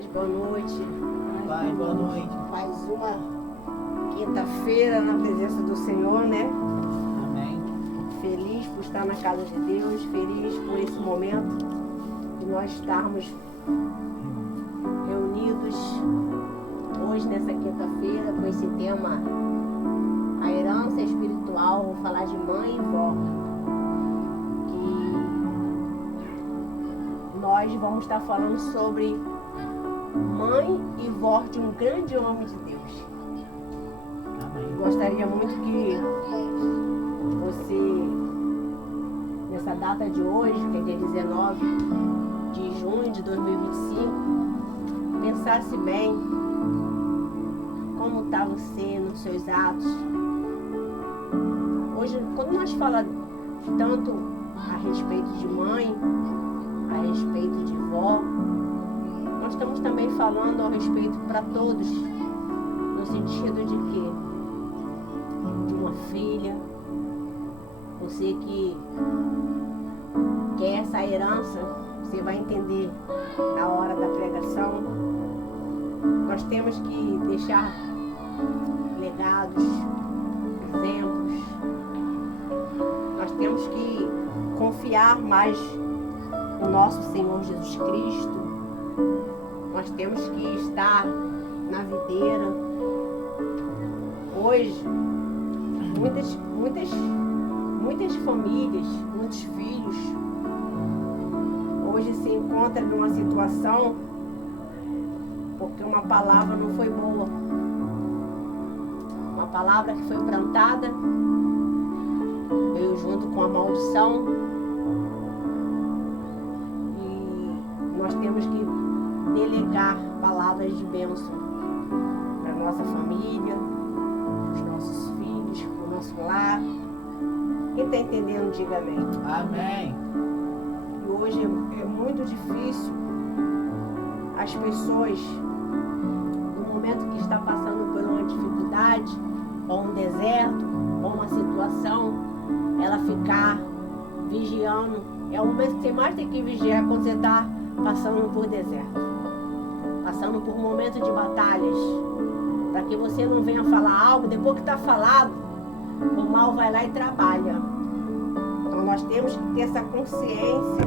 Paz, boa noite. Pai, boa noite. Mais uma quinta-feira na presença do Senhor, né? Amém. Feliz por estar na casa de Deus, feliz por esse momento de nós estarmos reunidos hoje nessa quinta-feira com esse tema, a herança espiritual. Vou falar de mãe e vó. Nós vamos estar falando sobre mãe e vó de um grande homem de Deus. Amém. Gostaria muito que você, nessa data de hoje, que é dia 19 de junho de 2025, pensasse bem como está você nos seus atos. Hoje, quando nós falamos tanto a respeito de mãe, a respeito de vó, nós estamos também falando a respeito para todos, no sentido de que de uma filha, você que quer essa herança, você vai entender na hora da pregação. Nós temos que deixar legados, exemplos. Nós temos que confiar mais o nosso Senhor Jesus Cristo. Nós temos que estar na videira. Hoje, muitas famílias, muitos filhos, hoje se encontram numa situação porque uma palavra não foi boa. Uma palavra que foi plantada veio junto com a maldição. Nós temos que delegar palavras de bênção para nossa família, para os nossos filhos, para o nosso lar. Quem está entendendo, diga amém. Amém. E hoje é muito difícil as pessoas, no momento que está passando por uma dificuldade, ou um deserto, ou uma situação, ela ficar vigiando. É o momento que você mais tem que vigiar quando você está passando por deserto, passando por momentos de batalhas, para que você não venha falar algo, depois que está falado, o mal vai lá e trabalha. Então nós temos que ter essa consciência,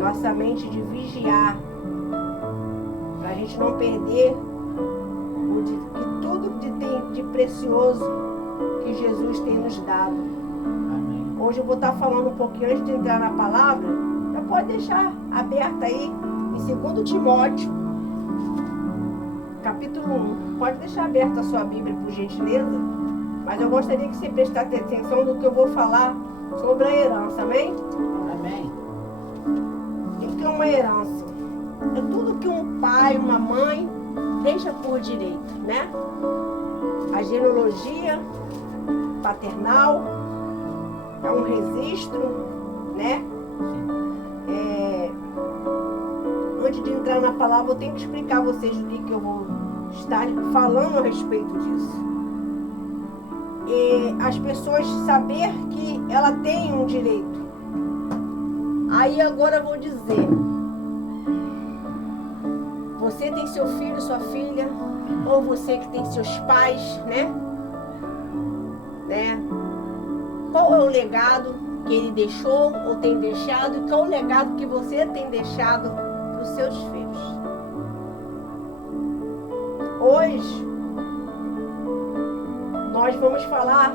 nossa mente de vigiar, para a gente não perder tudo que tem de precioso que Jesus tem nos dado. Amém. Hoje eu vou estar falando um pouquinho, antes de entrar na palavra, já pode deixar aberta aí em 2 Timóteo, capítulo 1. Pode deixar aberta a sua Bíblia, por gentileza, mas eu gostaria que você prestasse atenção no que eu vou falar sobre a herança, amém? Amém. O que é uma herança? É tudo que um pai, uma mãe deixa por direito, né? A genealogia paternal é um registro, né? Antes de entrar na palavra, eu tenho que explicar a vocês o que eu vou estar falando a respeito disso. E as pessoas saber que ela tem um direito. Aí agora eu vou dizer, você tem seu filho, sua filha, ou você que tem seus pais, né? Qual é o legado que ele deixou ou tem deixado, e qual é o legado que você tem deixado para os seus filhos? Hoje nós vamos falar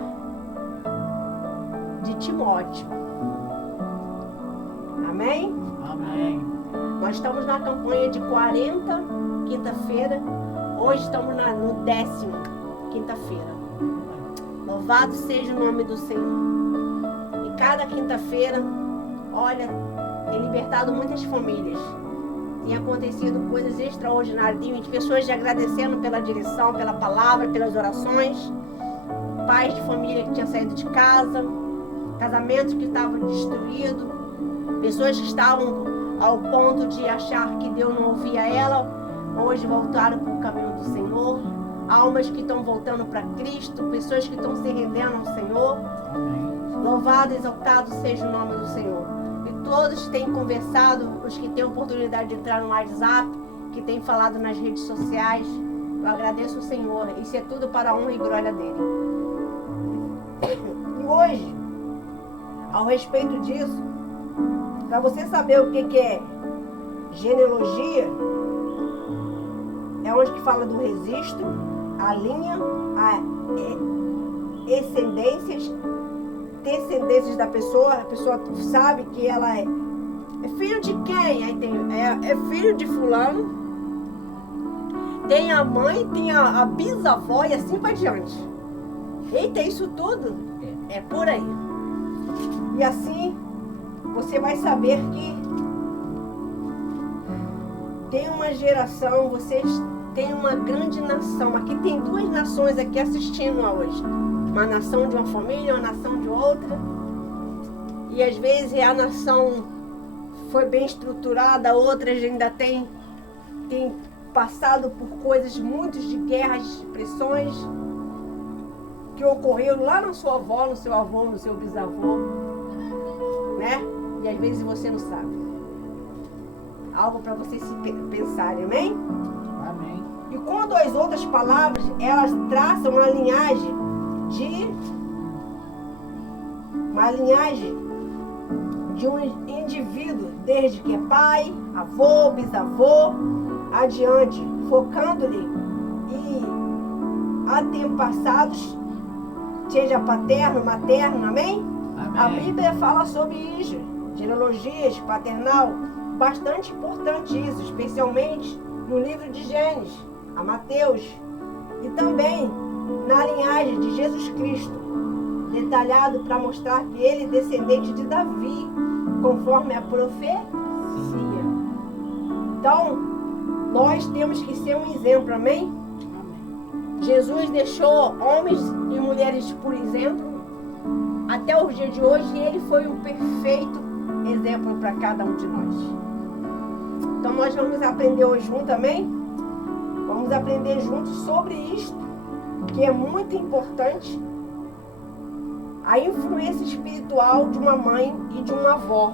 de Timóteo. Amém? Amém. Nós estamos na campanha de 40, quinta-feira. Hoje estamos no 10º, quinta-feira. Louvado seja o nome do Senhor. E cada quinta-feira, olha, tem libertado muitas famílias. Tem acontecido coisas extraordinárias. Tem pessoas te agradecendo pela direção, pela palavra, pelas orações. Pais de família que tinham saído de casa. Casamentos que estavam destruídos. Pessoas que estavam ao ponto de achar que Deus não ouvia ela. Hoje voltaram para o caminho do Senhor. Almas que estão voltando para Cristo. Pessoas que estão se rendendo ao Senhor. Amém. Louvado e exaltado seja o nome do Senhor. E todos têm conversado, os que têm oportunidade de entrar no WhatsApp, que tem falado nas redes sociais. Eu agradeço o Senhor. Isso é tudo para a honra e glória dele. E hoje, ao respeito disso, para você saber o que é genealogia, é onde que fala do registro, a linha, descendências da pessoa. A pessoa sabe que ela é filho de quem? Aí é filho de fulano, tem a mãe, tem a bisavó e assim vai diante. Eita, isso tudo é por aí. E assim você vai saber que tem uma geração, vocês têm uma grande nação. Aqui tem duas nações aqui assistindo hoje. Uma nação de uma família, uma nação de outra. E às vezes a nação foi bem estruturada, outras ainda tem passado por coisas muitas de guerras, pressões que ocorreram lá na sua avó, no seu avô, no seu bisavô, né? E às vezes você não sabe. Algo para vocês se pensarem, amém? Amém. E quando as outras palavras, elas traçam uma linhagem de um indivíduo, desde que é pai, avô, bisavô, adiante, focando-lhe e antepassados, seja paterno, materno, amém? Amém. A Bíblia fala sobre isso, genealogias, paternal, bastante importante isso, especialmente no livro de Gênesis, a Mateus, e também na linhagem de Jesus Cristo, detalhado para mostrar que ele é descendente de Davi, conforme a profecia. Então, nós temos que ser um exemplo, amém? Jesus deixou homens e mulheres por exemplo, até os dias de hoje, e ele foi um perfeito exemplo para cada um de nós. Então, nós vamos aprender hoje junto, amém? Vamos aprender juntos sobre isto, que é muito importante, a influência espiritual de uma mãe e de uma avó.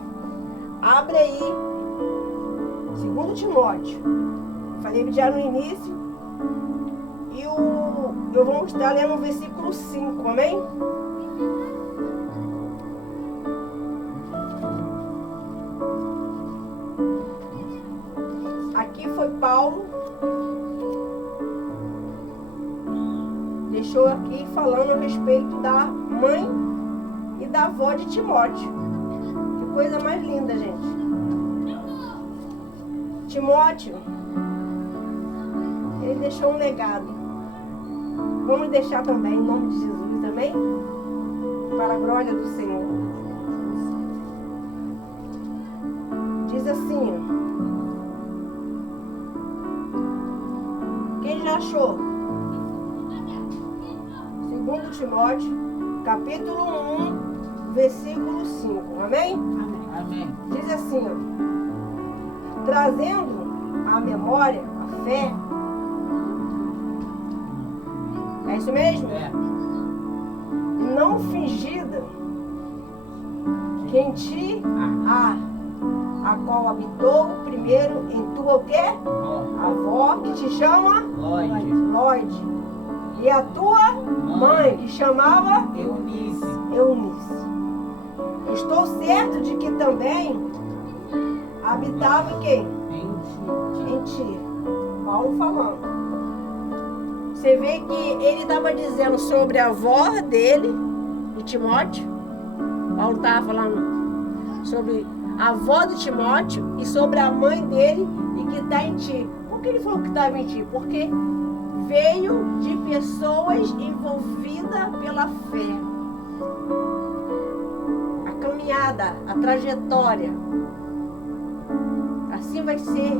Abre aí, 2 Timóteo. Falei já no início. E eu vou estar lendo o versículo 5, amém? Aqui foi Paulo. Deixou aqui falando a respeito da mãe e da avó de Timóteo. Que coisa mais linda, gente. Timóteo, ele deixou um legado. Vamos deixar também, em nome de Jesus, amém? Para a glória do Senhor. Diz assim, quem já achou? 2 Timóteo, capítulo 1, versículo 5, amém? Amém. Diz assim, ó, trazendo à memória a fé. É isso mesmo? É. Não fingida, que em ti há, a qual habitou primeiro em tua o quê? Avó, que te chama Lloyd. E a tua mãe, que chamava Eunice. Estou certo de que também habitava em quem? Em ti. Paulo falando. Você vê que ele estava dizendo sobre a avó dele, de Timóteo. Paulo estava falando sobre a avó de Timóteo e sobre a mãe dele e que está em ti. Por que ele falou que estava em ti? Porque veio de pessoas envolvidas pela fé. A caminhada, a trajetória. Assim vai ser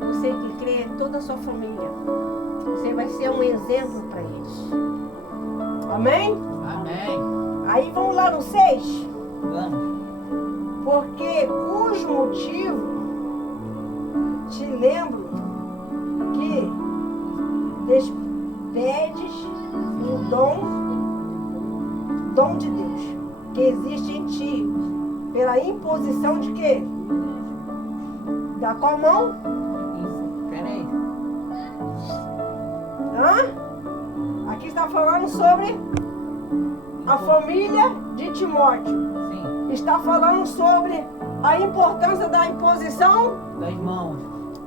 você que crê, toda a sua família. Você vai ser um exemplo para eles. Amém? Amém. Aí vamos lá no 6. Vamos. Porque cujo motivo te lembro que despedes o dom de Deus que existe em ti pela imposição de quê? Da qual mão? falando sobre a família de Timóteo. Sim. Está falando sobre a importância da imposição Das mãos.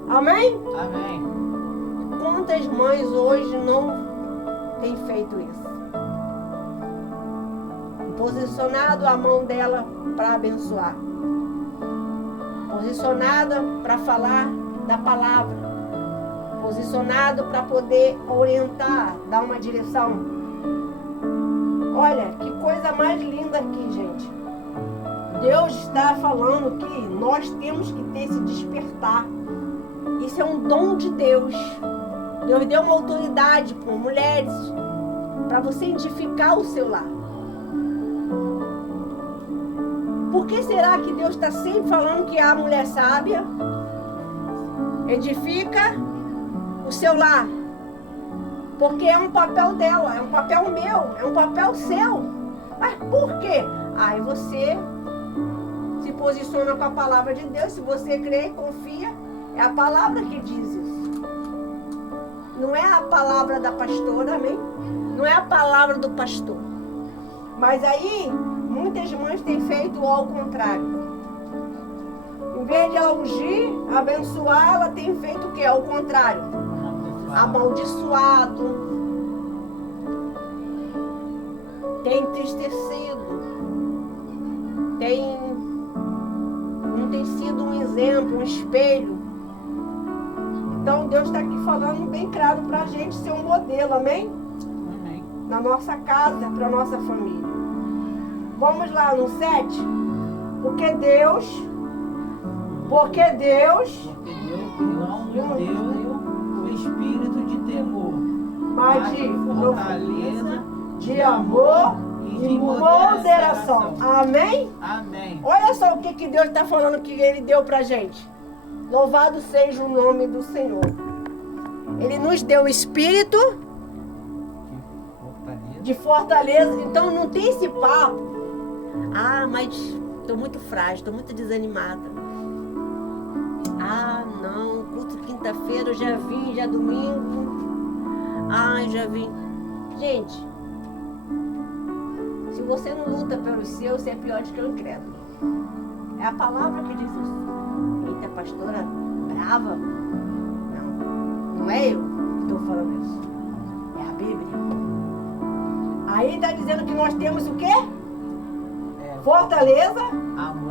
Amém? Amém. Quantas mães hoje não têm feito isso? Posicionado a mão dela para abençoar. Posicionada para falar da palavra. Posicionado para poder orientar, dar uma direção. Olha, que coisa mais linda aqui, gente. Deus está falando que nós temos que ter esse despertar. Isso é um dom de Deus. Deus deu uma autoridade para mulheres, para você edificar o seu lar. Por que será que Deus está sempre falando que a mulher sábia edifica o seu lar? Porque é um papel dela, é um papel meu, é um papel seu. Mas por quê? Aí você se posiciona com a palavra de Deus. Se você crê e confia, é a palavra que diz isso. Não é a palavra da pastora, amém? Não é a palavra do pastor. Mas aí, muitas mães têm feito ao contrário. Em vez de ela ungir, abençoar, ela tem feito o quê? Ao contrário. Amaldiçoado. Tem entristecido. Não tem sido um exemplo, um espelho. Então Deus está aqui falando bem claro para a gente ser um modelo, amém? Amém. Na nossa casa, para a nossa família. Vamos lá no 7. Porque Deus não nos deu o espírito de temor, mas de fortaleza, de amor e de moderação. Amém? Amém. Olha só o que Deus está falando que Ele deu para a gente. Louvado seja o nome do Senhor. Ele nos deu o espírito de fortaleza. Então não tem esse papo. Ah, mas estou muito frágil, estou muito desanimada. Ah, não, culto quinta-feira eu já vim, já domingo. Ah, eu já vim. Gente, se você não luta pelos seus, você é pior do que o incrédulo. É a palavra que diz isso. Eita, pastora brava. Não é eu que estou falando isso. É a Bíblia. Aí está dizendo que nós temos o quê? Fortaleza,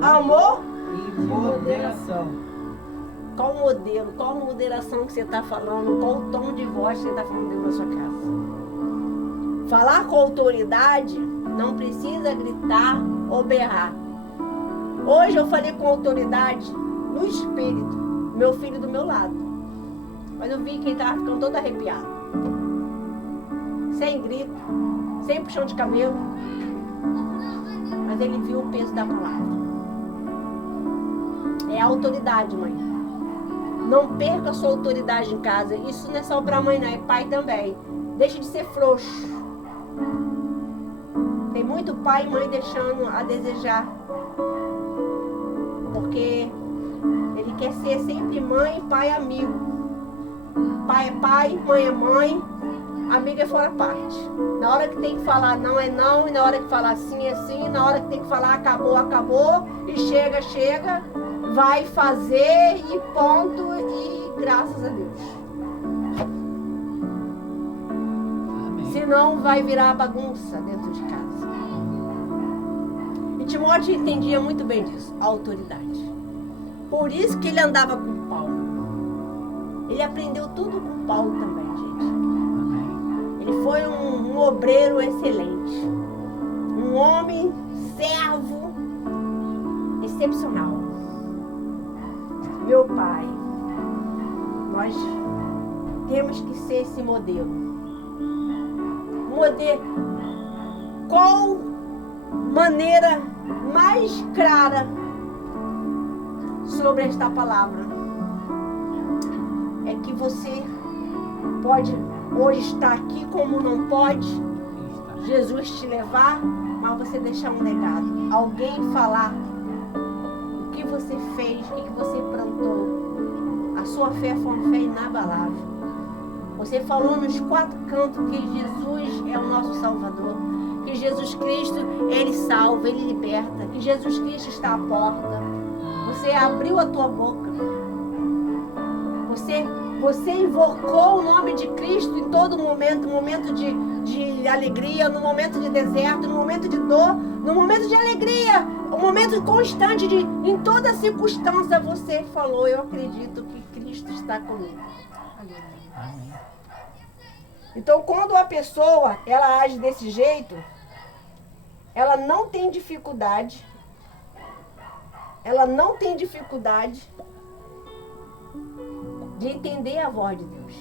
amor e moderação. Qual o modelo, qual a moderação que você está falando, qual o tom de voz que você está falando dentro da sua casa? Falar com autoridade não precisa gritar ou berrar. Hoje eu falei com autoridade no espírito, meu filho do meu lado. Mas eu vi que ele estava ficando todo arrepiado. Sem grito, sem puxão de cabelo. Mas ele viu o peso da palavra. É a autoridade, mãe. Não perca a sua autoridade em casa. Isso não é só para mãe, não. É pai também. Deixe de ser frouxo. Tem muito pai e mãe deixando a desejar. Porque ele quer ser sempre mãe, pai, amigo. Pai é pai, mãe é mãe. Amiga é fora parte. Na hora que tem que falar não é não, e na hora que falar sim é sim, na hora que tem que falar acabou, acabou, e chega, chega, vai fazer e ponto, e graças a Deus. Amém. Senão vai virar bagunça dentro de casa. E Timóteo entendia muito bem disso, a autoridade. Por isso que ele andava com Paulo. Ele aprendeu tudo com Paulo também, gente. Ele foi um obreiro excelente. Um homem servo excepcional. Meu pai, nós temos que ser esse modelo. Qual maneira mais clara sobre esta palavra? É que você pode hoje estar aqui como não pode, Jesus te levar, mas você deixar um legado. Alguém falar o que você fez, o que você plantou. A sua fé foi uma fé inabalável. Você falou nos 4 cantos que Jesus é o nosso Salvador. Que Jesus Cristo, Ele salva, Ele liberta. Que Jesus Cristo está à porta. Você abriu a tua boca. Você invocou o nome de Cristo em todo momento. No momento de alegria, no momento de deserto, no momento de dor, no momento de alegria. Um momento constante em toda circunstância você falou, eu acredito que Cristo está comigo. Amém. Então, quando a pessoa ela age desse jeito, ela não tem dificuldade. Ela não tem dificuldade de entender a voz de Deus.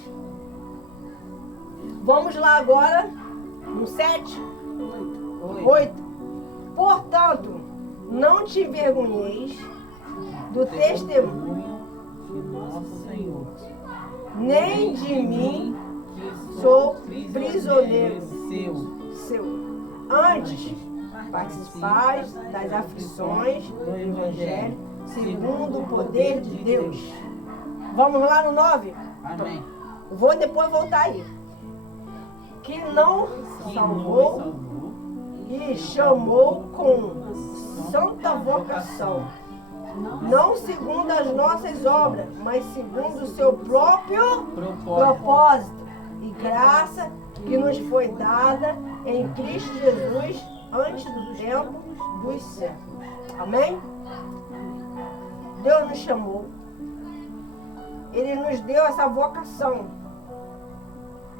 Vamos lá agora no 7, 8. Portanto, não te envergonheis do testemunho de nosso Senhor, nem de mim, que sou prisioneiro seu. Antes, participais das aflições do Evangelho, segundo o poder de Deus. Vamos lá no 9? Amém. Vou depois voltar aí. Que não salvou e chamou com santa vocação, não segundo as nossas obras, mas segundo o seu próprio propósito e graça que nos foi dada em Cristo Jesus antes do tempo dos séculos. Amém? Deus nos chamou. Ele nos deu essa vocação.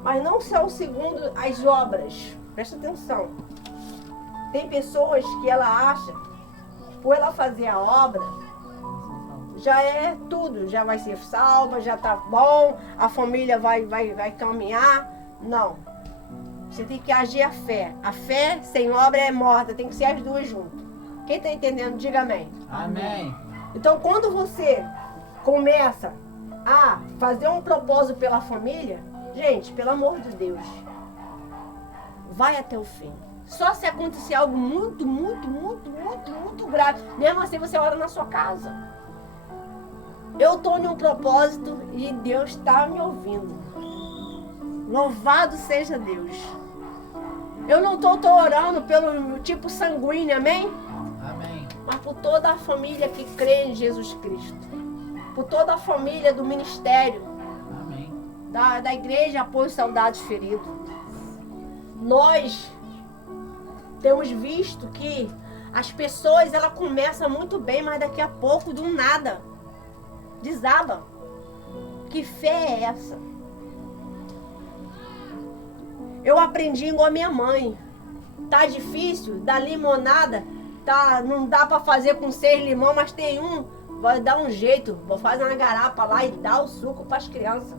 Mas não são segundo as obras. Presta atenção. Tem pessoas que ela acha, por ela fazer a obra, já é tudo. Já vai ser salva, já tá bom, a família vai caminhar. Não. Você tem que agir a fé. A fé sem obra é morta. Tem que ser as duas juntas. Quem está entendendo, diga amém. Amém. Então, quando você começa a fazer um propósito pela família, gente, pelo amor de Deus, vai até o fim. Só se acontecer algo muito grave. Mesmo assim, você ora na sua casa. Eu estou em um propósito e Deus está me ouvindo. Louvado seja Deus. Eu não estou orando pelo tipo sanguíneo, amém? Amém. Mas por toda a família que crê em Jesus Cristo. Por toda a família do ministério. Amém. Da igreja Apoio Soldados Feridos. Nós temos visto que as pessoas, ela começa muito bem, mas daqui a pouco, do nada, desaba. Que fé é essa? Eu aprendi igual a minha mãe. Tá difícil, dá limonada, não dá para fazer com 6 limão, mas tem um, vai dar um jeito, vou fazer uma garapa lá e dar o suco para as crianças.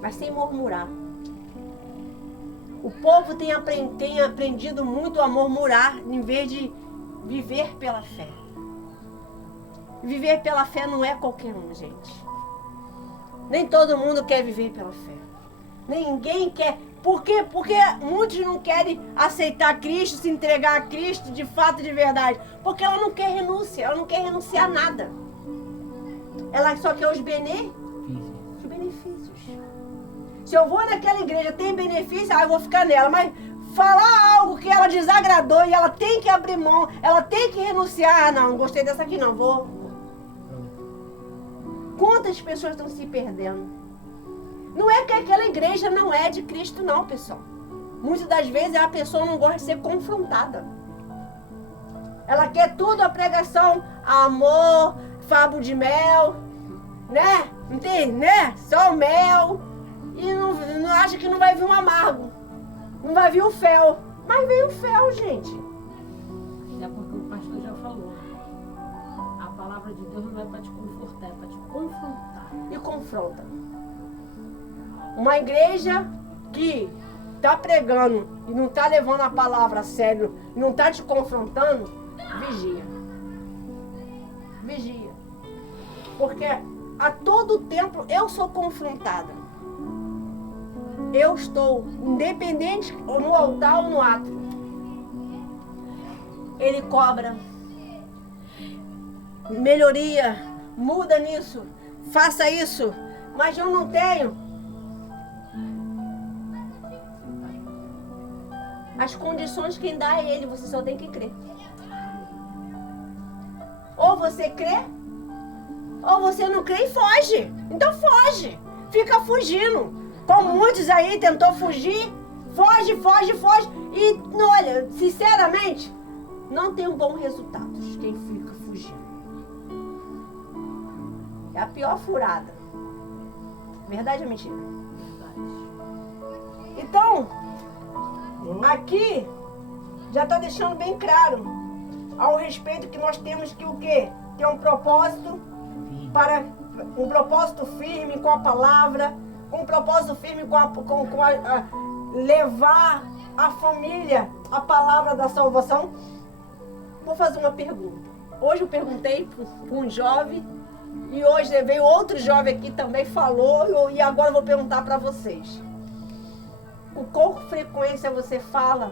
Mas sem murmurar. O povo tem aprendido muito a murmurar em vez de viver pela fé. Viver pela fé não é qualquer um, gente. Nem todo mundo quer viver pela fé. Ninguém quer. Por quê? Porque muitos não querem aceitar Cristo, se entregar a Cristo de fato, de verdade. Porque ela não quer renúncia, ela não quer renunciar a nada. Ela só quer os benefícios. Se eu vou naquela igreja, tem benefício, eu vou ficar nela. Mas falar algo que ela desagradou e ela tem que abrir mão, ela tem que renunciar. Não gostei dessa aqui não, vou. Quantas pessoas estão se perdendo? Não é que aquela igreja não é de Cristo não, pessoal. Muitas das vezes a pessoa não gosta de ser confrontada. Ela quer tudo, a pregação, amor, favo de mel, né? Entende, né? Só o mel. E não acha que não vai vir um amargo. Não vai vir o fel. Mas vem o fel, gente. É porque o pastor já falou. A palavra de Deus não é para te confortar, é para te confrontar. E confronta. Uma igreja que está pregando e não está levando a palavra a sério, e não está te confrontando, vigia. Vigia. Porque a todo tempo eu sou confrontada. Eu estou, independente no altar ou no átrio. Ele cobra. Melhoria. Muda nisso. Faça isso. Mas eu não tenho. As condições quem dá é Ele, você só tem que crer. Ou você crê, ou você não crê e foge. Então foge. Fica fugindo. Como muitos aí tentou fugir, foge. E olha, sinceramente, não tem um bom resultado quem fica fugindo. É a pior furada. Verdade ou mentira? Então, aqui já está deixando bem claro ao respeito que nós temos que o quê? Ter um propósito um propósito firme com a palavra, um propósito firme levar a família a palavra da salvação. Vou fazer uma pergunta. Hoje eu perguntei para um jovem e hoje veio outro jovem aqui também falou e agora eu vou perguntar para vocês. Com qual frequência você fala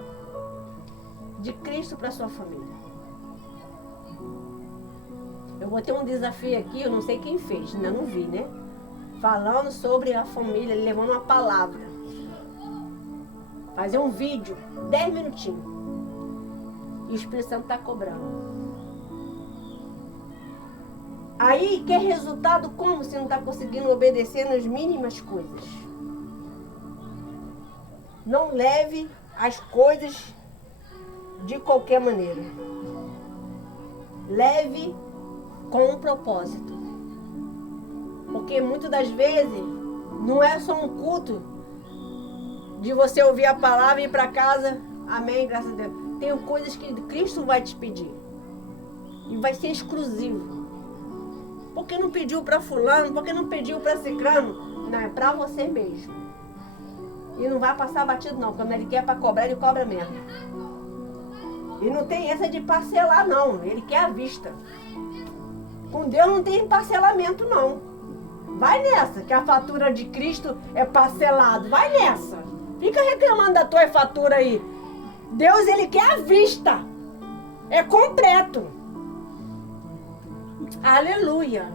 de Cristo para sua família? Eu vou ter um desafio aqui, eu não sei quem fez, ainda não vi, né? Falando sobre a família, levando uma palavra. Fazer um vídeo, 10 minutinhos. E o Espírito Santo está cobrando. Aí, quer resultado como se não está conseguindo obedecer nas mínimas coisas? Não leve as coisas de qualquer maneira. Leve com um propósito. Porque muitas das vezes não é só um culto de você ouvir a palavra e ir para casa. Amém, graças a Deus. Tem coisas que Cristo vai te pedir. E vai ser exclusivo. Porque não pediu para fulano, porque não pediu para ciclano. Não, é para você mesmo. E não vai passar batido não. Quando ele quer para cobrar, ele cobra mesmo. E não tem essa de parcelar não. Ele quer à vista. Com Deus não tem parcelamento não. Vai nessa, que a fatura de Cristo é parcelado. Vai nessa. Fica reclamando da tua fatura aí. Deus, ele quer à vista. É completo. Aleluia.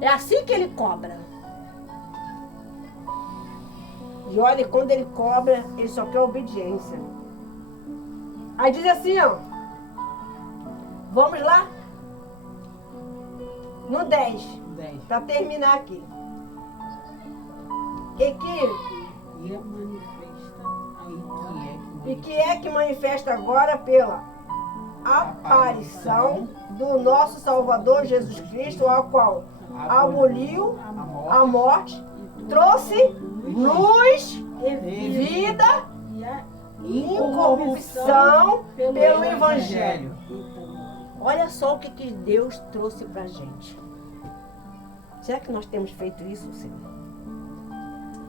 É assim que ele cobra. E olha, quando ele cobra, ele só quer obediência. Aí diz assim, ó. Vamos lá? No 10. Para terminar aqui. E que é que manifesta agora pela aparição do nosso Salvador Jesus Cristo, ao qual aboliu a morte, trouxe luz, vida e incorrupção pelo Evangelho. Olha só o que Deus trouxe pra gente. Será que nós temos feito isso, Senhor?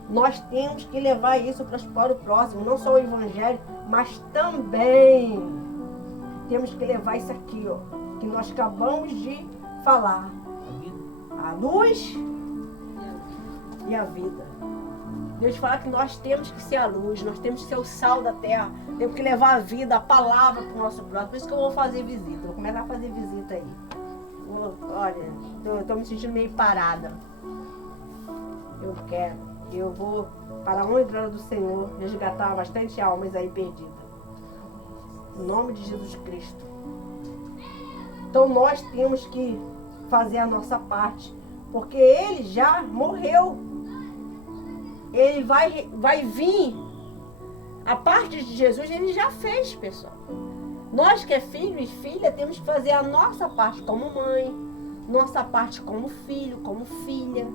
Nós temos que levar isso para o próximo, não só o Evangelho, mas também temos que levar isso aqui, ó, que nós acabamos de falar. A luz e a vida. Deus fala que nós temos que ser a luz, nós temos que ser o sal da terra, temos que levar a vida, a palavra para o nosso próximo. Por isso que eu vou fazer visita, vou começar a fazer visita aí. Olha, estou me sentindo meio parada. Eu vou, para a honra e glória do Senhor, resgatar bastante almas aí perdidas. Em nome de Jesus Cristo. Então nós temos que fazer a nossa parte, porque Ele já morreu. Ele vai vir. A parte de Jesus Ele já fez, pessoal. Nós que é filho e filha temos que fazer a nossa parte como mãe, nossa parte como filho, como filha,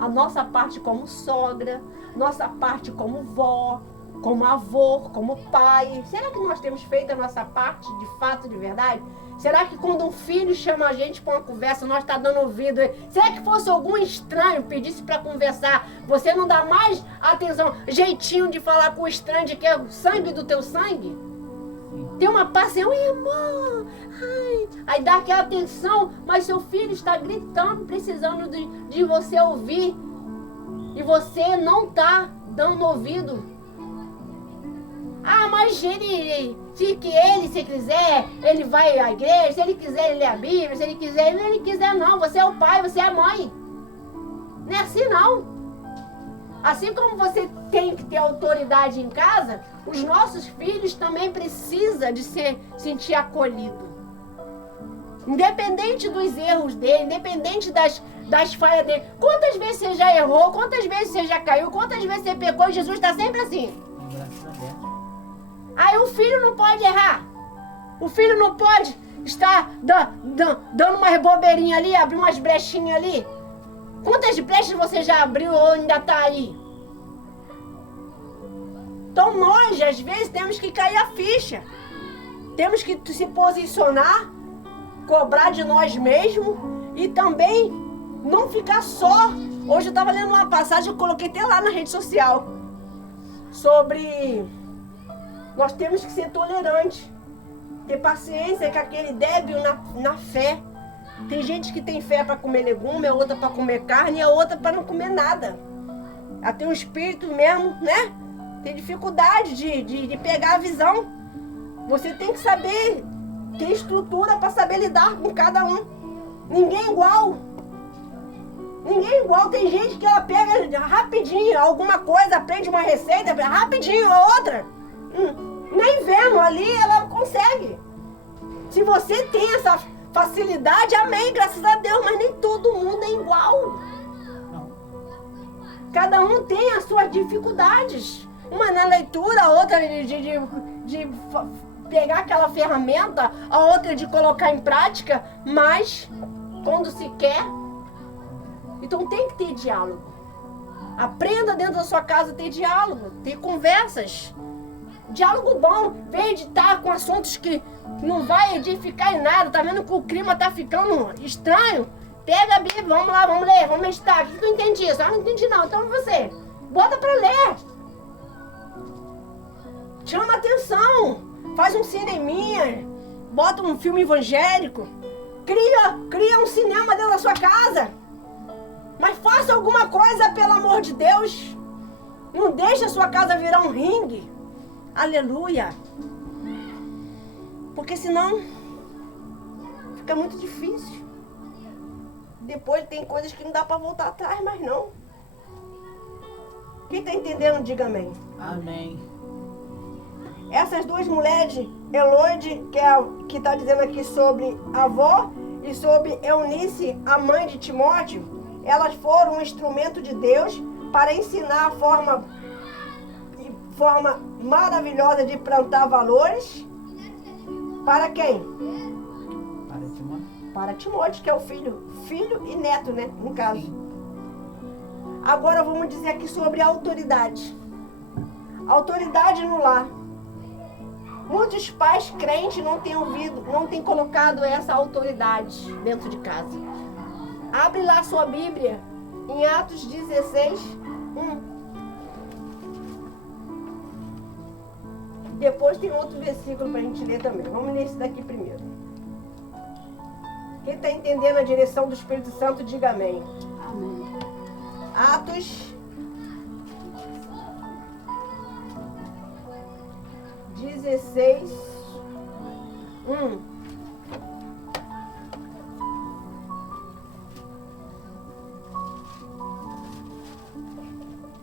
a nossa parte como sogra, nossa parte como vó, como avô, como pai. Será que nós temos feito a nossa parte de fato, de verdade? Será que quando um filho chama a gente para uma conversa, nós está dando ouvido? Será que fosse algum estranho pedisse para conversar, você não dá mais atenção, jeitinho de falar com o estranho de que é o sangue do teu sangue? Tem uma paciência, irmão, aí dá aquela atenção, mas seu filho está gritando, precisando de você ouvir, e você não está dando ouvido. Mas se quiser, ele vai à igreja, se ele quiser, ele lê a Bíblia, se ele quiser não, você é o pai, você é a mãe. Não é assim não. Assim como você tem que ter autoridade em casa, os nossos filhos também precisam de sentir acolhido. Independente dos erros dele, independente das falhas dele. Quantas vezes você já errou, quantas vezes você já caiu, quantas vezes você pecou e Jesus está sempre assim. Aí o filho não pode errar. O filho não pode estar dando uma rebobeirinha ali, abrir umas brechinhas ali. Quantas brechas você já abriu ou ainda está aí? Então nós, às vezes, temos que cair a ficha. Temos que se posicionar, cobrar de nós mesmos e também não ficar só. Hoje eu estava lendo uma passagem, eu coloquei até lá na rede social, sobre nós temos que ser tolerantes, ter paciência com aquele débil na fé. Tem gente que tem fé para comer legume, a outra para comer carne e a outra para não comer nada. Ela tem um espírito mesmo, né? Tem dificuldade de pegar a visão. Você tem que saber ter estrutura para saber lidar com cada um. Ninguém é igual. Ninguém é igual. Tem gente que ela pega rapidinho alguma coisa, aprende uma receita, rapidinho a outra. Nem vendo ali, ela consegue. Se você tem essa facilidade, amém, graças a Deus, mas nem todo mundo é igual. Cada um tem as suas dificuldades. Uma na leitura, a outra de pegar aquela ferramenta, a outra de colocar em prática, mas quando se quer. Então tem que ter diálogo. Aprenda dentro da sua casa a ter diálogo, ter conversas. Diálogo bom, vem de estar com assuntos que não vai edificar em nada. Tá vendo que o clima tá ficando estranho? Pega a Bíblia, vamos lá, vamos ler, vamos meditar. O que tu entende isso? Eu não entendi não, então você, bota pra ler. Chama atenção, faz um cineminha, bota um filme evangélico, cria um cinema dentro da sua casa. Mas faça alguma coisa, pelo amor de Deus. Não deixe a sua casa virar um ringue. Aleluia. Porque senão fica muito difícil. Depois tem coisas que não dá para voltar atrás, mas não. Quem está entendendo, diga amém. Amém. Essas duas mulheres, Eloide, que está dizendo aqui sobre a avó, e sobre Eunice, a mãe de Timóteo, elas foram um instrumento de Deus para ensinar a forma maravilhosa de plantar valores. Para quem? Para Timóteo. Para Timóteo, que é o filho e neto, né? No caso. Agora vamos dizer aqui sobre a autoridade. Autoridade no lar. Muitos pais crentes não têm colocado essa autoridade dentro de casa. Abre lá sua Bíblia em Atos 16, 1. Depois tem outro versículo para a gente ler também. Vamos ler esse daqui primeiro. Quem está entendendo a direção do Espírito Santo, diga amém. Amém. Atos 16, 1.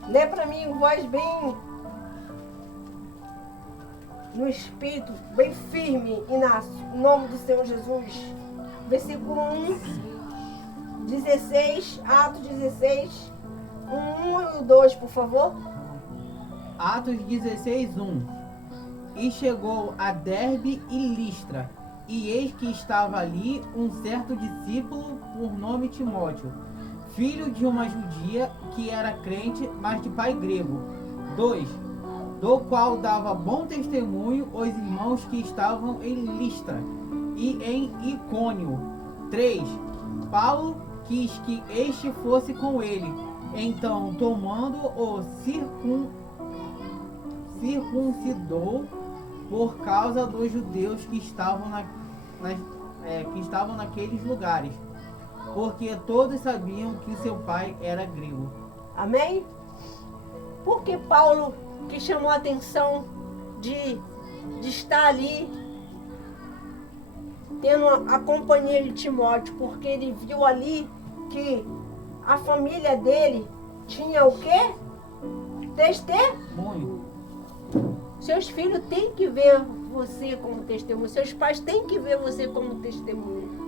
Lê para mim em voz bem no Espírito, bem firme e no nome do Senhor Jesus. Versículo 1, 16, Atos 16, 1 e 2, por favor. Atos 16, 1. E chegou a Derbe e Listra, e eis que estava ali um certo discípulo por nome Timóteo, filho de uma judia que era crente, mas de pai grego. 2. Do qual dava bom testemunho os irmãos que estavam em Listra e em Icônio. 3. Paulo quis que este fosse com ele. Então, tomando-o, circuncidou por causa dos judeus que estavam naqueles lugares, porque todos sabiam que seu pai era grego. Amém? Por que Paulo que chamou a atenção de estar ali tendo a companhia de Timóteo? Porque ele viu ali que a família dele tinha o quê? Testemunho. Seus filhos têm que ver você como testemunho. Seus pais têm que ver você como testemunho.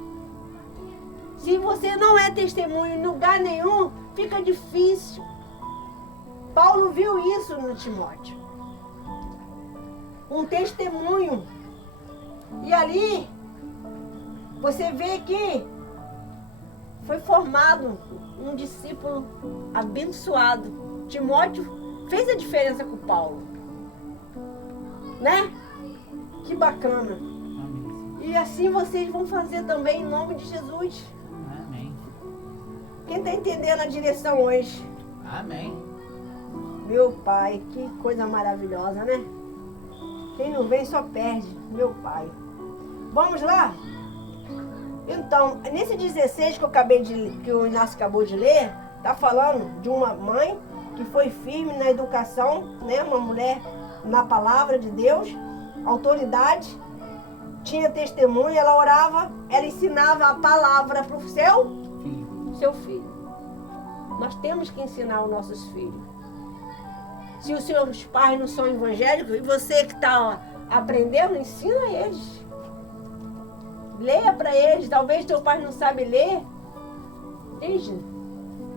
Se você não é testemunho em lugar nenhum, fica difícil. Paulo viu isso no Timóteo. Um testemunho. E ali, você vê que foi formado um discípulo abençoado. Timóteo fez a diferença com Paulo. Né? Que bacana. Amém. E assim vocês vão fazer também em nome de Jesus. Amém. Quem está entendendo a direção hoje? Amém. Meu Pai, que coisa maravilhosa, né? Quem não vem só perde, meu Pai. Vamos lá? Então, nesse 16 que o Inácio acabou de ler, tá falando de uma mãe que foi firme na educação, né? Uma mulher na palavra de Deus, autoridade, tinha testemunho, ela orava, ela ensinava a palavra para o seu filho. Nós temos que ensinar os nossos filhos. Se os seus pais não são evangélicos e você que está aprendendo, ensina eles. Leia para eles. Talvez teu pai não sabe ler. Desde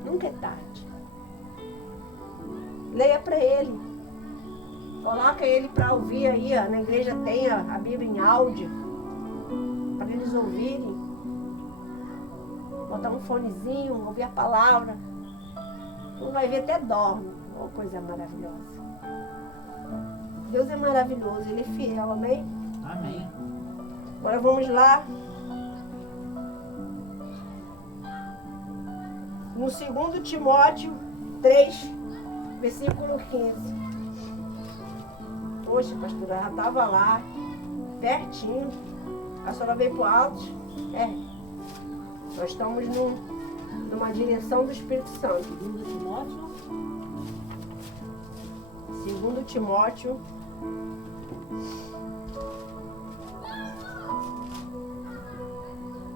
nunca é tarde. Leia para ele. Coloca ele para ouvir aí. Na igreja tem a Bíblia em áudio. Para eles ouvirem. Botar um fonezinho, ouvir a palavra. Tu vai ver até dorme. Oh, coisa maravilhosa. Deus é maravilhoso, Ele é fiel, amém? Amém. Agora vamos lá. No 2 Timóteo 3, versículo 15. Poxa, pastora, já estava lá, pertinho. A senhora veio para o alto. Nós estamos numa direção do Espírito Santo. 2 Timóteo. 2 Timóteo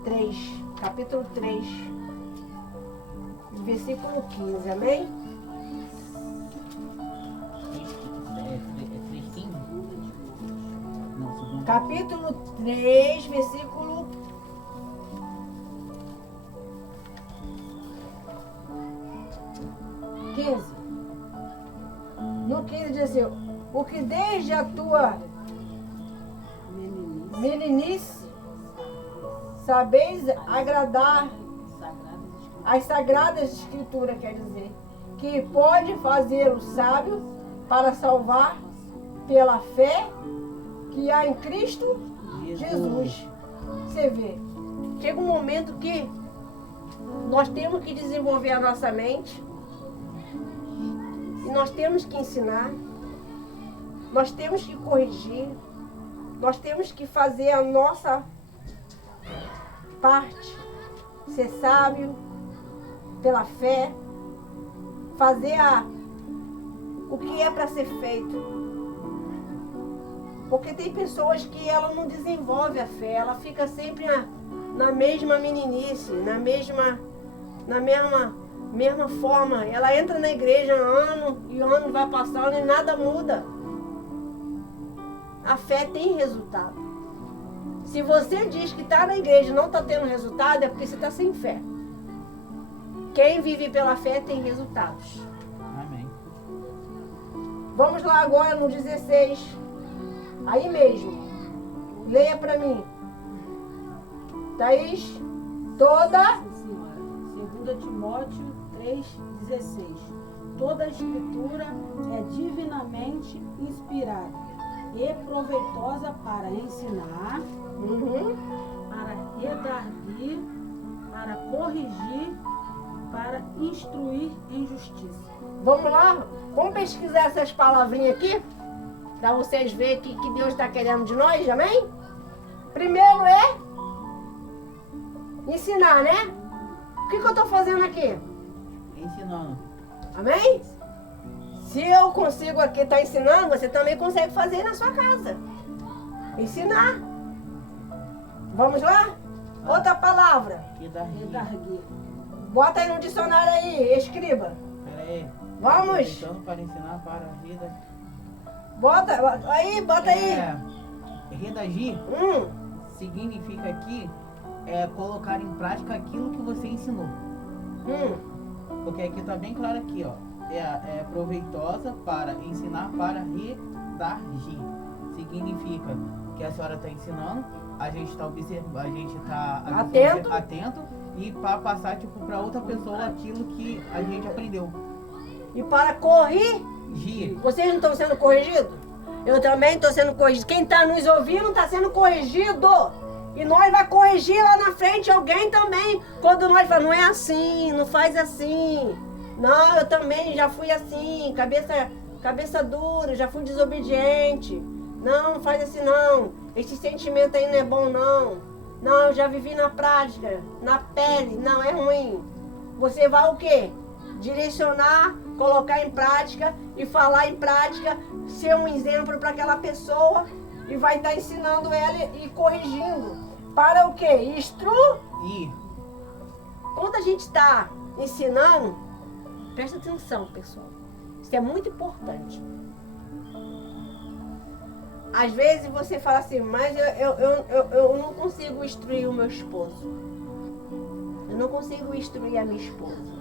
3, capítulo 3, versículo 15, amém? 3:15? Não, segundo. Capítulo 3, versículo 15. No 15 diz assim: o que desde a tua meninice sabeis agradar as sagradas escrituras, quer dizer, que pode fazê-lo sábio para salvar pela fé que há em Cristo Jesus. Você vê, chega um momento que nós temos que desenvolver a nossa mente. E nós temos que ensinar, nós temos que corrigir, nós temos que fazer a nossa parte, ser sábio pela fé, fazer o que é para ser feito. Porque tem pessoas que ela não desenvolve a fé, ela fica sempre na mesma meninice, na mesma forma. Ela entra na igreja ano e ano vai passando e nada muda. A fé tem resultado. Se você diz que está na igreja e não está tendo resultado, é porque você está sem fé. Quem vive pela fé tem resultados. Amém. Vamos lá agora no 16. Aí mesmo. Leia para mim. Thaís, toda... 2 Timóteo 3,16. Toda a escritura é divinamente inspirada e proveitosa para ensinar, para redarguir, para corrigir, para instruir em justiça. Vamos lá? Vamos pesquisar essas palavrinhas aqui? Para vocês verem o que Deus está querendo de nós, amém? Primeiro é ensinar, né? O que eu estou fazendo aqui? Ensinando. Amém? Se eu consigo aqui estar ensinando, você também consegue fazer na sua casa. Ensinar. Vamos lá? Outra palavra. Redarguir. Redarguir. Bota aí no dicionário aí, escriba. Peraí. É. Vamos! Aproveitando para ensinar para Bota aí! É, redagir significa aqui colocar em prática aquilo que você ensinou. Porque aqui tá bem claro aqui, ó. É proveitosa para ensinar para redargir. Significa que a senhora está ensinando, a gente está observando, a gente está atento e para passar tipo para outra pessoa aquilo que a gente aprendeu. E para corrigir. Vocês não estão sendo corrigidos? Eu também estou sendo corrigido. Quem está nos ouvindo está sendo corrigido. E nós vai corrigir lá na frente alguém também. Quando nós falamos, não é assim, não faz assim. Não, eu também já fui assim, cabeça dura, já fui desobediente. Não faz assim não. Esse sentimento aí não é bom não. Não, eu já vivi na prática, na pele. Não, é ruim. Você vai o quê? Direcionar, colocar em prática e falar em prática, ser um exemplo para aquela pessoa e vai estar ensinando ela e corrigindo. Para o quê? Instruir. Quando a gente está ensinando, presta atenção, pessoal. Isso é muito importante. Às vezes você fala assim, mas eu não consigo instruir o meu esposo. Eu não consigo instruir a minha esposa.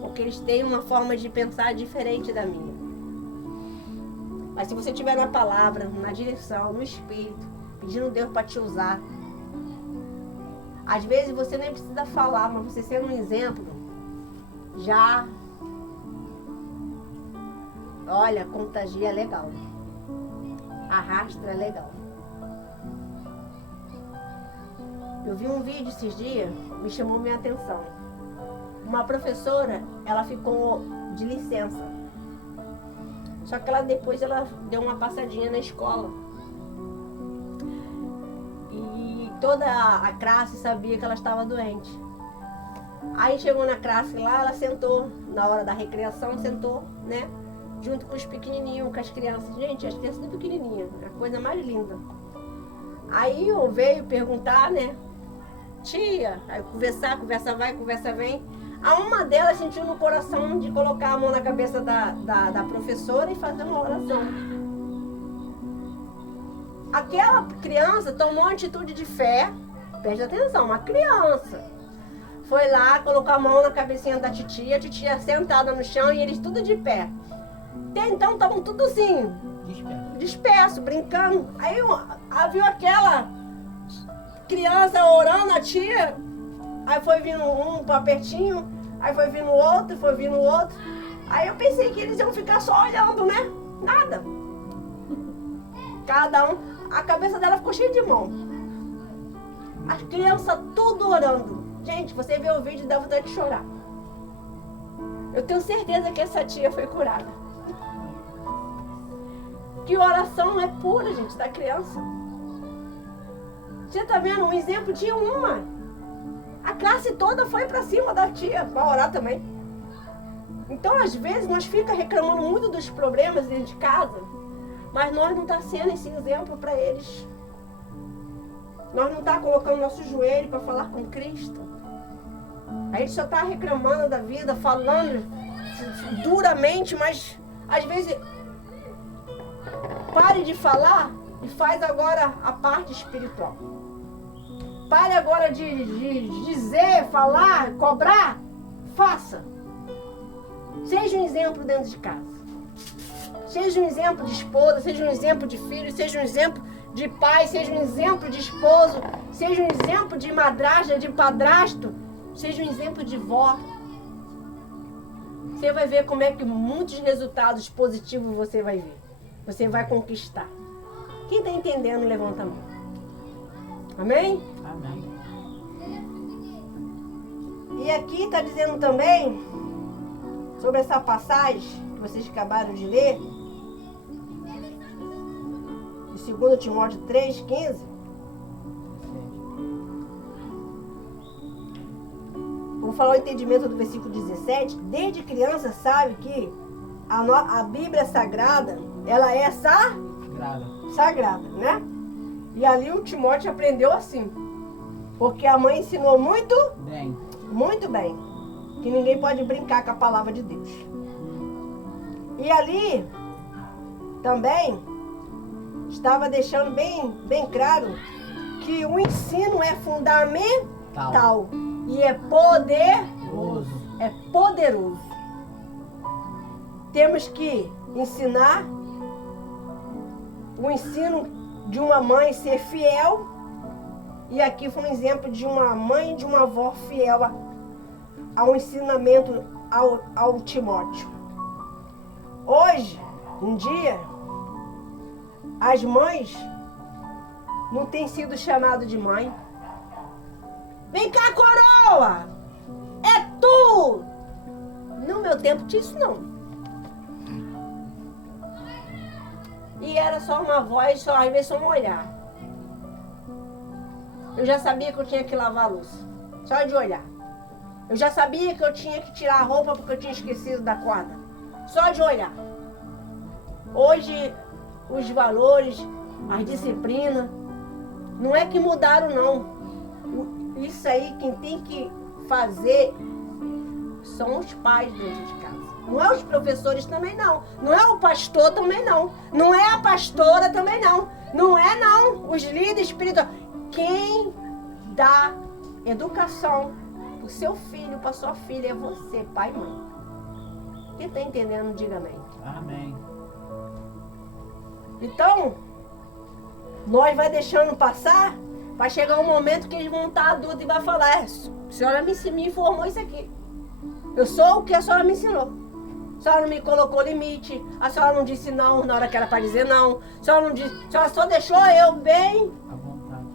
Porque eles têm uma forma de pensar diferente da minha. Mas se você estiver na palavra, na direção, no Espírito, pedindo Deus para te usar. Às vezes você nem precisa falar, mas você sendo um exemplo, já... Olha, contagia é legal. Arrasta é legal. Eu vi um vídeo esses dias, me chamou minha atenção. Uma professora, ela ficou de licença. Só que depois ela deu uma passadinha na escola. E toda a classe sabia que ela estava doente. Aí chegou na classe lá, ela sentou, na hora da recreação, sentou, né? Junto com os pequenininhos, com as crianças. Gente, as crianças são pequenininhas, a coisa mais linda. Aí eu veio perguntar, né? Tia, aí conversa vai, conversa vem. A uma delas sentiu no coração de colocar a mão na cabeça da professora e fazer uma oração. Aquela criança tomou uma atitude de fé, preste atenção, uma criança. Foi lá, colocou a mão na cabecinha da titia, a titia sentada no chão e eles tudo de pé. Então estavam tudo assim, disperso, brincando. Aí viu aquela criança orando, a tia, aí foi vindo um para pertinho, aí foi vindo outro. Aí eu pensei que eles iam ficar só olhando, né? Nada. Cada um, a cabeça dela ficou cheia de mão. As crianças tudo orando. Gente, você vê o vídeo, dá vontade de chorar. Eu tenho certeza que essa tia foi curada. Que oração é pura, gente, da criança. Você tá vendo um exemplo de uma? A classe toda foi pra cima da tia pra orar também. Então, às vezes, nós ficamos reclamando muito dos problemas dentro de casa, mas nós não tá sendo esse exemplo para eles. Nós não tá colocando nosso joelho para falar com Cristo. A gente só tá reclamando da vida, falando duramente, mas às vezes pare de falar e faz agora a parte espiritual. Pare agora de dizer, falar, cobrar. Faça. Seja um exemplo dentro de casa. Seja um exemplo de esposa, seja um exemplo de filho, seja um exemplo de pai, seja um exemplo de esposo, seja um exemplo de madrasta, de padrasto, seja um exemplo de vó. Você vai ver como é que muitos resultados positivos você vai ver. Você vai conquistar. Quem está entendendo, levanta a mão. Amém? Amém. E aqui está dizendo também, sobre essa passagem que vocês acabaram de ler, de 2 Timóteo 3,15. Vou falar o entendimento do versículo 17. Desde criança sabe que a Bíblia Sagrada, ela é sagrada, né? E ali o Timóteo aprendeu assim. Porque a mãe ensinou muito bem. Que ninguém pode brincar com a palavra de Deus. E ali também estava deixando bem claro que o ensino é fundamental e é poderoso. Temos que ensinar o ensino de uma mãe ser fiel. E aqui foi um exemplo de uma mãe e de uma avó fiel ao ensinamento ao Timóteo. Hoje em dia, as mães não têm sido chamadas de mãe. Vem cá, coroa! É tu! No meu tempo tinha isso não. E era só uma voz, só às vezes só um olhar. Eu já sabia que eu tinha que lavar a louça, só de olhar. Eu já sabia que eu tinha que tirar a roupa porque eu tinha esquecido da corda, só de olhar. Hoje, os valores, as disciplinas, não é que mudaram não. Isso aí, quem tem que fazer são os pais dentro de casa. Não é os professores também não. Não é o pastor também não. Não é a pastora também não. Não é não. Os líderes espirituais. Quem dá educação pro seu filho, pra sua filha, é você, pai e mãe. Quem está entendendo, diga amém. Amém. Então, nós vai deixando passar, vai chegar um momento que eles vão estar adultos e vai falar, a senhora me informou isso aqui. Eu sou o que a senhora me ensinou. A senhora não me colocou limite, a senhora não disse não na hora que era para dizer não, a senhora não disse, a senhora só deixou eu bem. À vontade.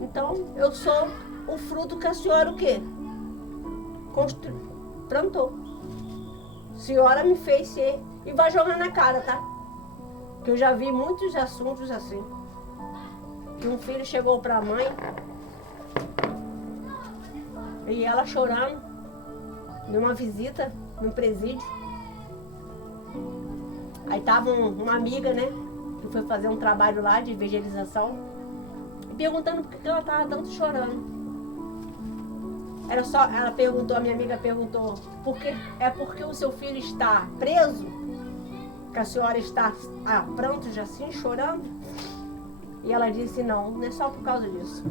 Então, eu sou o fruto que a senhora o quê? Plantou. A senhora me fez ser. E vai jogar na cara, tá? Que eu já vi muitos assuntos assim. Que um filho chegou pra mãe e ela chorando numa visita num presídio. Aí tava uma amiga, né? Que foi fazer um trabalho lá de evangelização e perguntando por que ela tava tanto chorando. Ela perguntou, a minha amiga perguntou, porque o seu filho está preso? Que a senhora está pronto já assim, chorando? E ela disse, não é só por causa disso.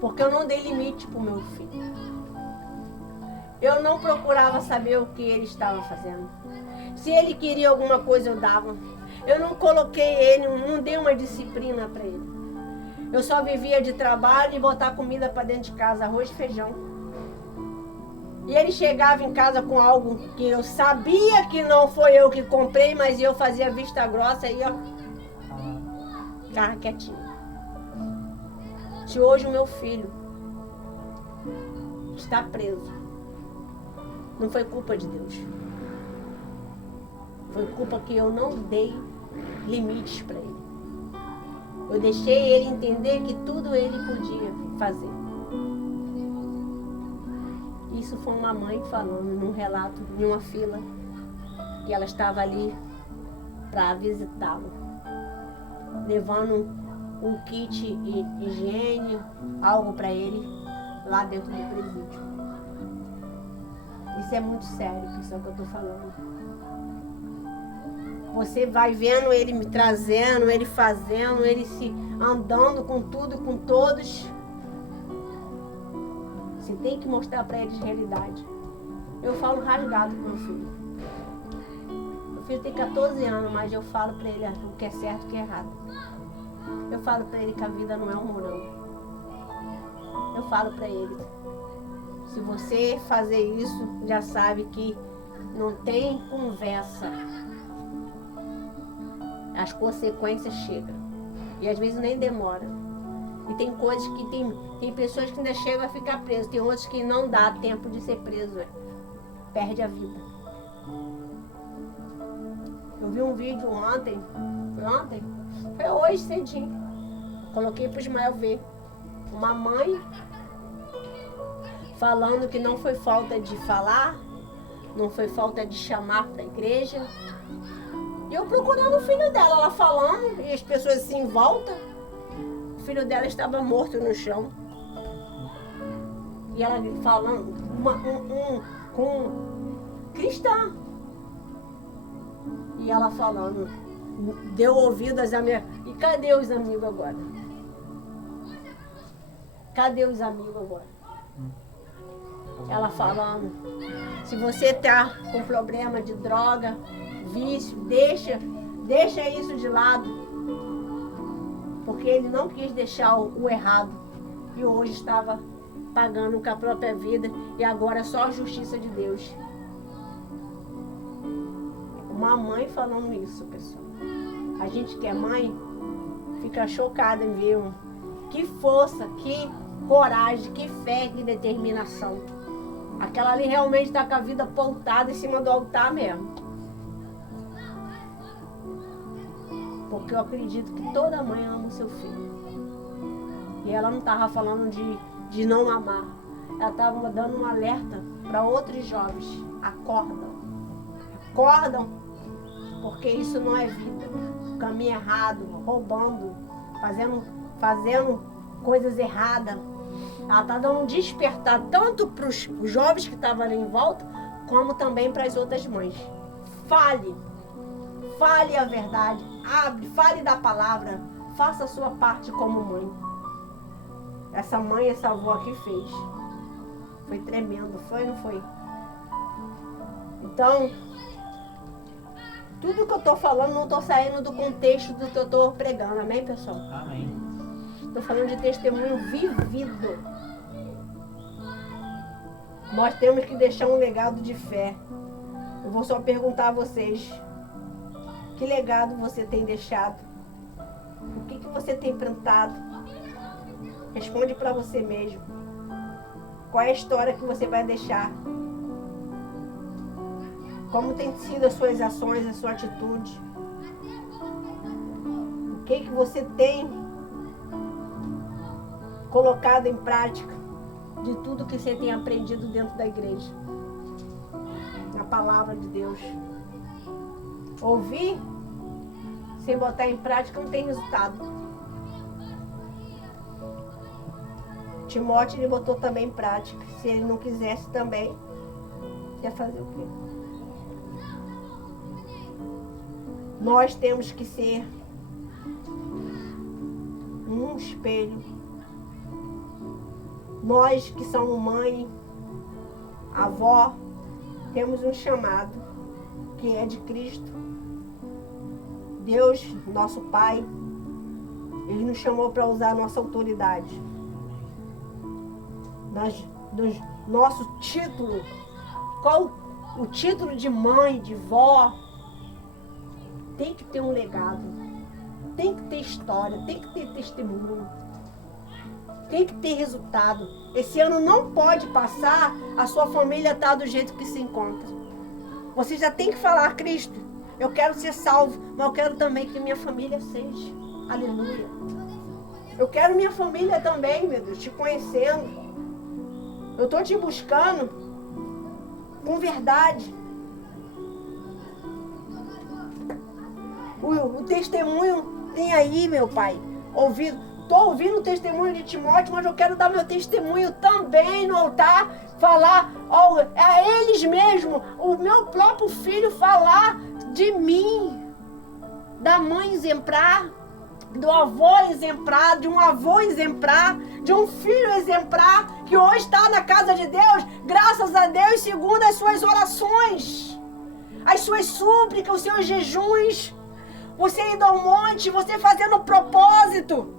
Porque eu não dei limite para o meu filho. Eu não procurava saber o que ele estava fazendo. Se ele queria alguma coisa, eu dava. Eu não coloquei ele, não dei uma disciplina para ele. Eu só vivia de trabalho e botar comida para dentro de casa, arroz e feijão. E ele chegava em casa com algo que eu sabia que não foi eu que comprei, mas eu fazia vista grossa e eu ficava quietinho. Se hoje o meu filho está preso, não foi culpa de Deus. Foi culpa que eu não dei limites para ele. Eu deixei ele entender que tudo ele podia fazer. Isso foi uma mãe falando num relato de uma fila que ela estava ali para visitá-lo, levando um kit higiene, algo para ele lá dentro do presídio. Isso é muito sério, pessoal, que eu estou falando. Você vai vendo ele me trazendo, ele fazendo, ele se andando com tudo e com todos. Você tem que mostrar para eles a realidade. Eu falo rasgado com meu filho. Meu filho tem 14 anos, mas eu falo para ele o que é certo e o que é errado. Eu falo para ele que a vida não é um morango. Eu falo para ele, se você fazer isso, já sabe que não tem conversa. As consequências chegam. E às vezes nem demora. E tem coisas que tem pessoas que ainda chegam a ficar preso. Tem outros que não dá tempo de ser preso. Perde a vida. Eu vi um vídeo ontem. Foi hoje cedinho. Coloquei pro Ismael ver. Uma mãe falando que não foi falta de falar, não foi falta de chamar para a igreja. E eu procurando o filho dela, ela falando, e as pessoas assim em volta. O filho dela estava morto no chão. E ela falando com cristã. E ela falando, deu ouvidas a minha... E cadê os amigos agora? Cadê os amigos agora? Ela falando, se você tá com problema de droga, vício, deixa isso de lado. Porque ele não quis deixar o errado. E hoje estava pagando com a própria vida. E agora é só a justiça de Deus. Uma mãe falando isso, pessoal. A gente que é mãe fica chocada em ver que força, que coragem, que fé, que determinação. Aquela ali realmente está com a vida pautada em cima do altar mesmo. Porque eu acredito que toda mãe ama o seu filho. E ela não estava falando de não amar. Ela estava dando um alerta para outros jovens. Acordam. Acordam. Porque isso não é vida. Caminho errado, roubando, fazendo coisas erradas. Ela está dando um despertar tanto para os jovens que estavam ali em volta, como também para as outras mães. Fale a verdade, fale da palavra, faça a sua parte como mãe. Essa mãe, essa avó aqui fez. Foi tremendo, foi ou não foi? Então, tudo que eu estou falando, não estou saindo do contexto do que eu estou pregando, amém, pessoal? Amém. Estou falando de testemunho vivido. Nós temos que deixar um legado de fé. Eu vou só perguntar a vocês: que legado você tem deixado? O que você tem plantado? Responde para você mesmo. Qual é a história que você vai deixar? Como tem sido as suas ações, a sua atitude? O que você tem colocado em prática de tudo que você tem aprendido dentro da igreja? Na palavra de Deus. Ouvir sem botar em prática não tem resultado. Timóteo, ele botou também em prática. Se ele não quisesse também, ia fazer o quê? Nós temos que ser um espelho. Nós que somos mãe, avó, temos um chamado que é de Cristo. Deus, nosso Pai, Ele nos chamou para usar a nossa autoridade. Do nosso título, qual o título de mãe, de vó, tem que ter um legado, tem que ter história, tem que ter testemunho, tem que ter resultado. Esse ano não pode passar, a sua família está do jeito que se encontra. Você já tem que falar: Cristo, eu quero ser salvo, mas eu quero também que minha família seja. Aleluia. Eu quero minha família também, meu Deus, te conhecendo. Eu estou te buscando com verdade. O testemunho tem aí, meu Pai. Estou ouvindo o testemunho de Timóteo, mas eu quero dar meu testemunho também no altar. Falar a eles mesmos, o meu próprio filho, falar de mim, da mãe exemplar, do avô exemplar, de um avô exemplar, de um filho exemplar, que hoje está na casa de Deus, graças a Deus, segundo as suas orações, as suas súplicas, os seus jejuns, você indo ao monte, você fazendo propósito,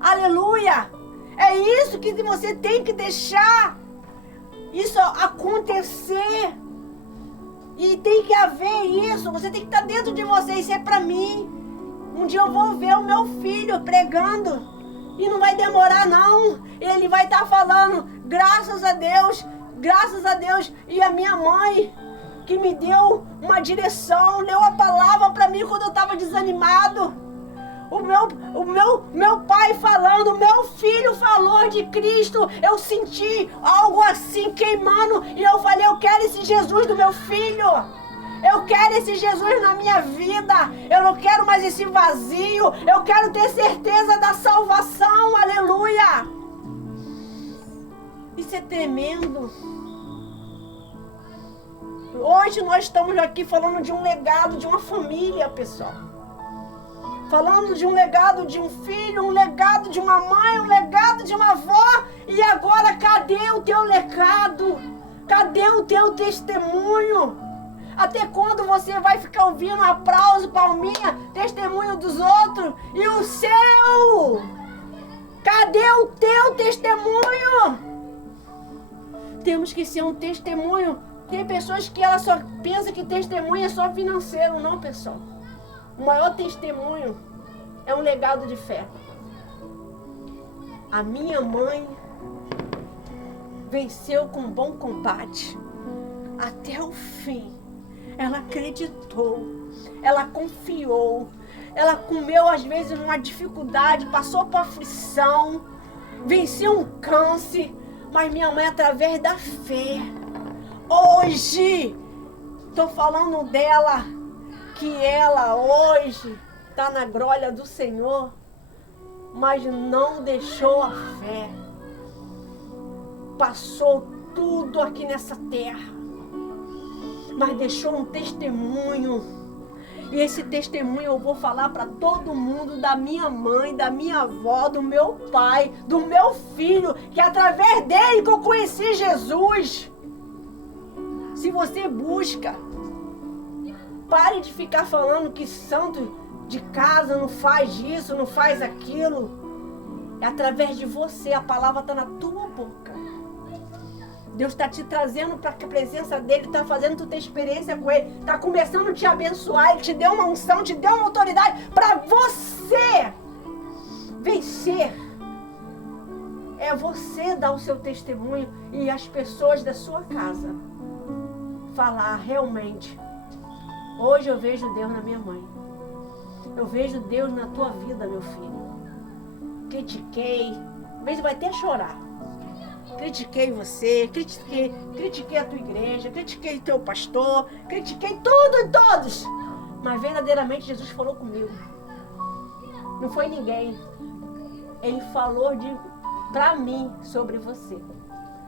aleluia, é isso que você tem que deixar, isso acontecer, e tem que haver isso, você tem que estar dentro de você, isso é para mim. Um dia eu vou ver o meu filho pregando e não vai demorar não. Ele vai estar falando, graças a Deus, e a minha mãe que me deu uma direção, deu a palavra para mim quando eu estava desanimado. O meu pai falando, meu filho falou de Cristo, eu senti algo assim queimando e eu falei: eu quero esse Jesus do meu filho. Eu quero esse Jesus na minha vida. Eu não quero mais esse vazio. Eu quero ter certeza da salvação. Aleluia. Isso é tremendo. Hoje nós estamos aqui falando de um legado de uma família, pessoal. Falando de um legado de um filho, um legado de uma mãe, um legado de uma avó. E agora, cadê o teu legado? Cadê o teu testemunho? Até quando você vai ficar ouvindo aplauso, palminha, testemunho dos outros? E o seu? Cadê o teu testemunho? Temos que ser um testemunho. Tem pessoas que elas só pensam que testemunho é só financeiro. Não, pessoal. O maior testemunho é um legado de fé. A minha mãe venceu com bom combate até o fim. Ela acreditou, ela confiou, ela comeu às vezes uma dificuldade, passou por aflição, venceu um câncer, mas minha mãe, através da fé, hoje, estou falando dela, que ela hoje está na glória do Senhor, mas não deixou a fé. Passou tudo aqui nessa terra, mas deixou um testemunho. E esse testemunho eu vou falar para todo mundo, da minha mãe, da minha avó, do meu pai, do meu filho, que através dele que eu conheci Jesus. Se você busca, pare de ficar falando que santo de casa não faz isso, não faz aquilo. É através de você, a palavra está na tua boca. Deus está te trazendo para a presença dele, está fazendo tu ter experiência com ele, está começando a te abençoar, ele te deu uma unção, te deu uma autoridade para você vencer. É você dar o seu testemunho e as pessoas da sua casa falar realmente. Hoje eu vejo Deus na minha mãe. Eu vejo Deus na tua vida, meu filho. Critiquei, às vezes vai até chorar. Critiquei você, critiquei a tua igreja, critiquei teu pastor, critiquei tudo e todos. Mas verdadeiramente Jesus falou comigo. Não foi ninguém. Ele falou pra mim sobre você,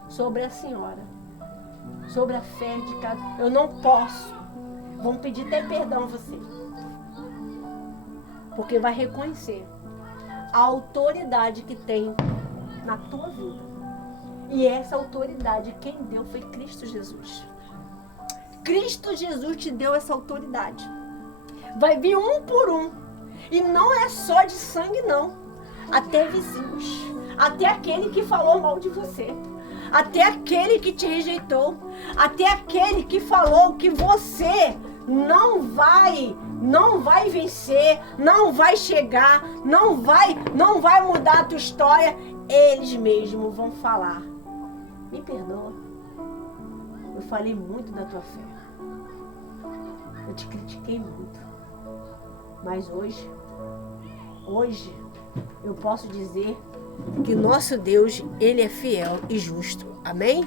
sobre a senhora, sobre a fé de cada. Eu não posso. Vão pedir até perdão a você. Porque vai reconhecer a autoridade que tem na tua vida. E essa autoridade, quem deu foi Cristo Jesus. Cristo Jesus te deu essa autoridade. Vai vir um por um. E não é só de sangue, não. Até vizinhos. Até aquele que falou mal de você. Até aquele que te rejeitou. Até aquele que falou que você não vai vencer, não vai chegar, não vai mudar a tua história. Eles mesmos vão falar. Me perdoa. Eu falei muito da tua fé. Eu te critiquei muito. Mas hoje eu posso dizer que nosso Deus, ele é fiel e justo. Amém?